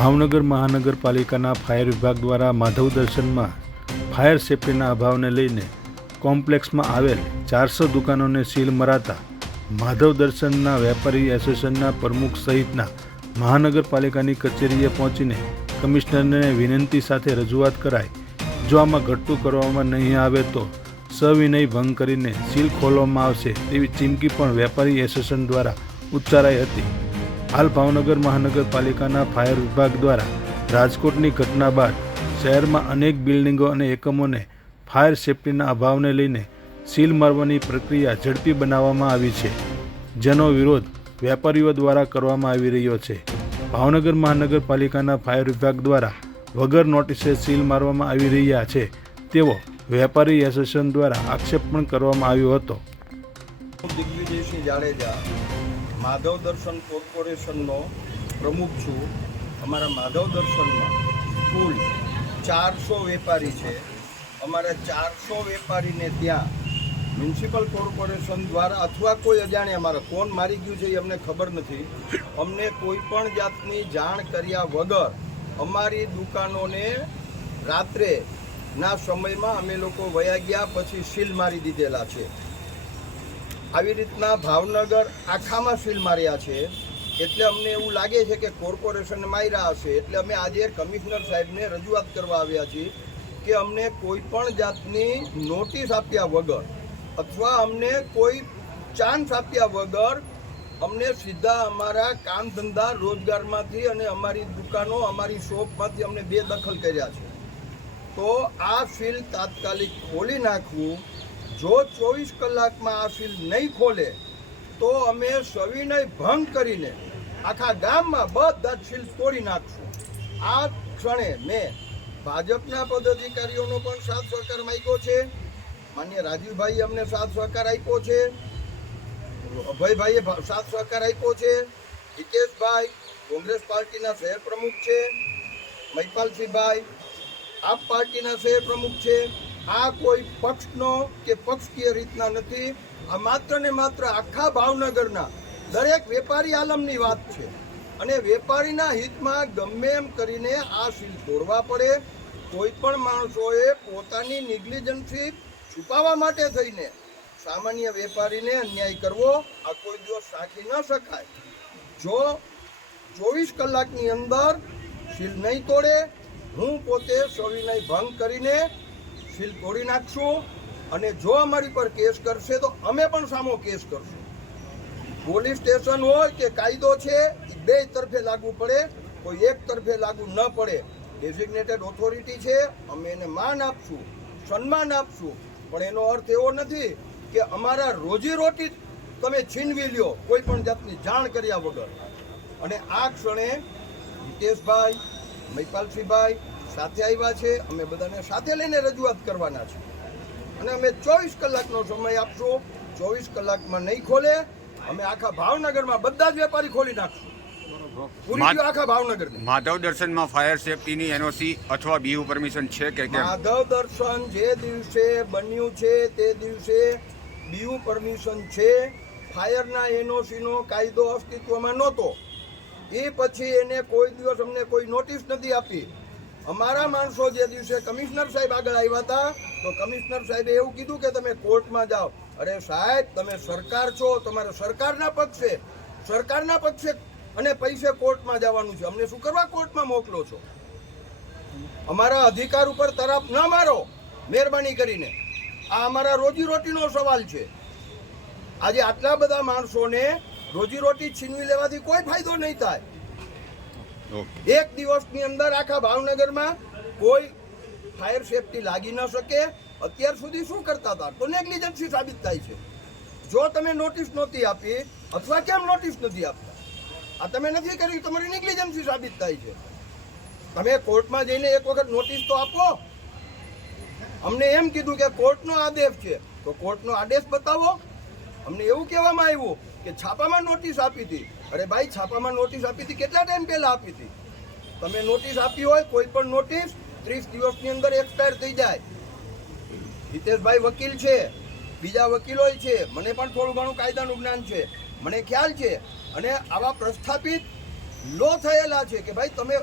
ભાવનગર મહાનગરપાલિકાના ફાયર વિભાગ દ્વારા માધવ દર્શનમાં ફાયર સેફ્ટીના અભાવને લઈને કોમ્પ્લેક્સમાં આવેલ 400 દુકાનોને સીલ મરાતા માધવ દર્શનના વેપારી એસોસિએશનના પ્રમુખ સહિતના મહાનગરપાલિકાની કચેરીએ પહોંચીને કમિશનરને વિનંતી સાથે રજૂઆત કરાઈ જો આમાં ઘટતું કરવામાં નહીં આવે તો સવિનય ભંગ કરીને સીલ ખોલવામાં આવશે તેવી ચીમકી પણ વેપારી એસોસિએશન દ્વારા ઉચ્ચારાઈ હતી. હાલ ભાવનગર મહાનગરપાલિકાના ફાયર વિભાગ દ્વારા રાજકોટની ઘટના બાદ શહેરમાં અનેક બિલ્ડિંગો અને એકમોને ફાયર સેફ્ટીના અભાવને લઈને સીલ મારવાની પ્રક્રિયા ઝડપી બનાવવામાં આવી છે, જેનો વિરોધ વેપારીઓ દ્વારા કરવામાં આવી રહ્યો છે. ભાવનગર મહાનગરપાલિકાના ફાયર વિભાગ દ્વારા વગર નોટિસે સીલ મારવામાં આવી રહ્યા છે તેવો વેપારી એસોસિએશન દ્વારા આક્ષેપ પણ કરવામાં આવ્યો હતો. દિગ્વિજયસિંહ જાડેજા માધવ દર્શન કોર્પોરેશનનો પ્રમુખ છું. અમારા માધવ દર્શનમાં કુલ 400 વેપારી છે. અમારા 400 વેપારીને ત્યાં મ્યુનિસિપલ કોર્પોરેશન દ્વારા અથવા કોઈ અજાણે અમારા કોણ મારી ગયું છે એ અમને ખબર નથી, અમને કોઈ પણ જાતની જાણ કર્યા વગર અમારી દુકાનોને રાત્રેના સમયમાં અમે લોકો વયા ગયા પછી સીલ મારી દીધેલા છે. આવી રીતના ભાવનગર આખામાં સીલ માર્યા છે. એટલે અમને એવું લાગે છે કે કોર્પોરેશનને માર્યા હશે. એટલે અમે આજે કમિશનર સાહેબને રજૂઆત કરવા આવ્યા છીએ કે અમને કોઈ પણ જાતની નોટિસ આપ્યા વગર અથવા અમને કોઈ ચાન્સ આપ્યા વગર અમને સીધા અમારા કામ ધંધા રોજગારમાંથી અને અમારી દુકાનો અમારી શોપમાંથી અમને બેદખલ કર્યા છે. તો આ સીલ તાત્કાલિક ખોલી નાખવું. જો 24 કલાકમાં આ સીલ નહીં ખોલે તો અમે સવિનય ભંગ કરીને આખા ગામમાં બધા જ સીલ તોડી નાખશું. આ ક્ષણે મેં ભાજપના પદાધિકારીઓનો પણ સાથ સહકાર માંગ્યો છે. માન્ય રાજીવભાઈએ અમને સાથ સહકાર આપ્યો છે, અભયભાઈએ સાથ સહકાર આપ્યો છે, હિતેશભાઈ કોંગ્રેસ પાર્ટીના શહેર પ્રમુખ છે, મહિપાલસિંહભાઈ આપ પાર્ટીના શહેર પ્રમુખ છે. આ કોઈ પક્ષનો કે પક્ષકીય રીતના નથી. આ માત્ર ને માત્ર આખા ભાવનગરના દરેક વેપારી આલમની વાત છે અને વેપારીના હિતમાં ગમે એમ કરીને આ સીલ તોડવા પડે. કોઈ પણ માણસોએ પોતાની નિગ્લિજન્સી છુપાવવા માટે થઈને સામાન્ય વેપારીને અન્યાય કરવો આ કોઈ દિવસ સાખી ન શકાય. જો 24 કલાકની અંદર સીલ નહીં તોડે હું પોતે સવિનય ભંગ કરીને સીલ તોડી નાખશું અને જો અમારી પર કેસ કરશે તો અમે પણ સામો કેસ કરશું. પોલીસ સ્ટેશન હોય કે કાયદો છે એ બે તરફે લાગુ પડે, કોઈ એક તરફે લાગુ ન પડે. ડેઝિગ્નેટેડ ઓથોરિટી છે, અમે એને માન આપશું, સન્માન આપશું, પણ એનો અર્થ એવો નથી કે અમારા રોજીરોટી તમે છીનવી લ્યો કોઈ પણ જાતની જાણ કર્યા વગર. અને આ ક્ષણે હિતેશભાઈ મહિપાલસિંહભાઈ સાથે આવ્યા છે. અમે બધાને સાથે લઈને રજૂઆત કરવાના છે અને અમે 24 કલાકનો સમય આપશું. 24 કલાકમાં નહીં ખોલે અમે આખા ભાવનગરમાં બધા જ વેપારી ખોલી નાખશું. આખા ભાવનગર માધવ દર્શનમાં ફાયર સેફટીની એનઓસી અથવા બીયુ પરમિશન છે કે કેમ? માધવ દર્શન જે દિવસે બન્યું છે તે દિવસે બીયુ પરમિશન છે. ફાયરના એનઓસીનો કાયદો અસ્તિત્વમાં નહોતો. એ પછી એને કોઈ દિવસ અમને કોઈ નોટિસ નથી આપી. અમારા માણસો જે દિવસે કમિશનર સાહેબ આગળ આવ્યા હતા તો કમિશનર સાહેબે એવું કીધું કે તમે કોર્ટમાં જાઓ. અરે સાહેબ, તમે સરકાર છો, તમારે સરકારના પક્ષે અને પૈસે કોર્ટમાં જવાનું છે. અમને શું કરવા કોર્ટમાં મોકલો છો? અમારા અધિકાર ઉપર તરફ ન મારો મહેરબાની કરીને. આ અમારા રોજીરોટીનો સવાલ છે. આજે આટલા બધા માણસોને રોજીરોટી છીનવી લેવાથી કોઈ ફાયદો નહીં થાય. એક દિવસની અંદર આખા ભાવનગરમાં કોઈ ફાયર સેફટી લાગી ન શકે. અત્યાર સુધી શું કરતા હતા તો નેગ્લિજન્સી સાબિત થાય છે. જો તમે નોટિસ નહોતી આપી અથવા કેમ નોટિસ નથી આપતા, આ તમે નથી કરી, તમારી નેગ્લિજન્સી સાબિત થાય છે. તમે કોર્ટમાં જઈને એક વખત નોટિસ તો આપો. અમને એમ કીધું કે કોર્ટનો આદેશ છે તો કોર્ટનો આદેશ બતાવો. અમને એવું કહેવામાં આવ્યું કે છાપામાં નોટિસ આપી હતી. અરે ભાઈ, છાપામાં નોટિસ આપી હતી કેટલા ટાઈમ પહેલા આપી હતી? તમે નોટિસ આપી હોય કોઈ પણ નોટિસ 30 દિવસની અંદર એક્સપાયર થઈ જાય. હિતેશભાઈ વકીલ છે, બીજા વકીલો છે, મને પણ થોડું ઘણું કાયદાનું જ્ઞાન છે, મને ખ્યાલ છે. અને આવા પ્રસ્થાપિત લો થયેલા છે કે ભાઈ તમે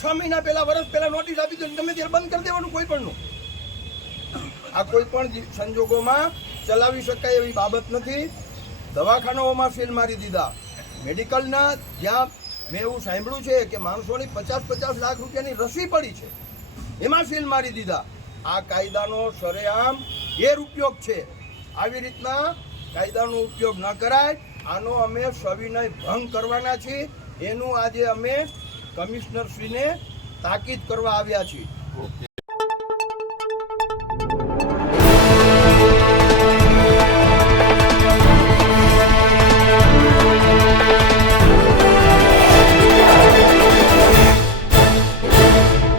6 મહિના પહેલા, વર્ષ પહેલા નોટિસ આપી દો, તમે ત્યારે બંધ કરી દેવાનું કોઈ પણનું. આ કોઈ પણ સંજોગોમાં ચલાવી શકાય એવી બાબત નથી. દવાખાનાઓમાં સીલ મારી દીધા. મેડિકલના જ્યાં મેં એવું સાંભળ્યું છે કે માણસોની 50-50 લાખ રૂપિયાની રસી પડી છે, એમાં સીલ મારી દીધા. આ કાયદાનો સરેઆમ ગેરઉપયોગ છે. આવી રીતના કાયદાનો ઉપયોગ ન કરાય. આનો અમે સવિનય ભંગ કરવાના છીએ. એનું આજે અમે કમિશનરશ્રીને તાકીદ કરવા આવ્યા છીએ.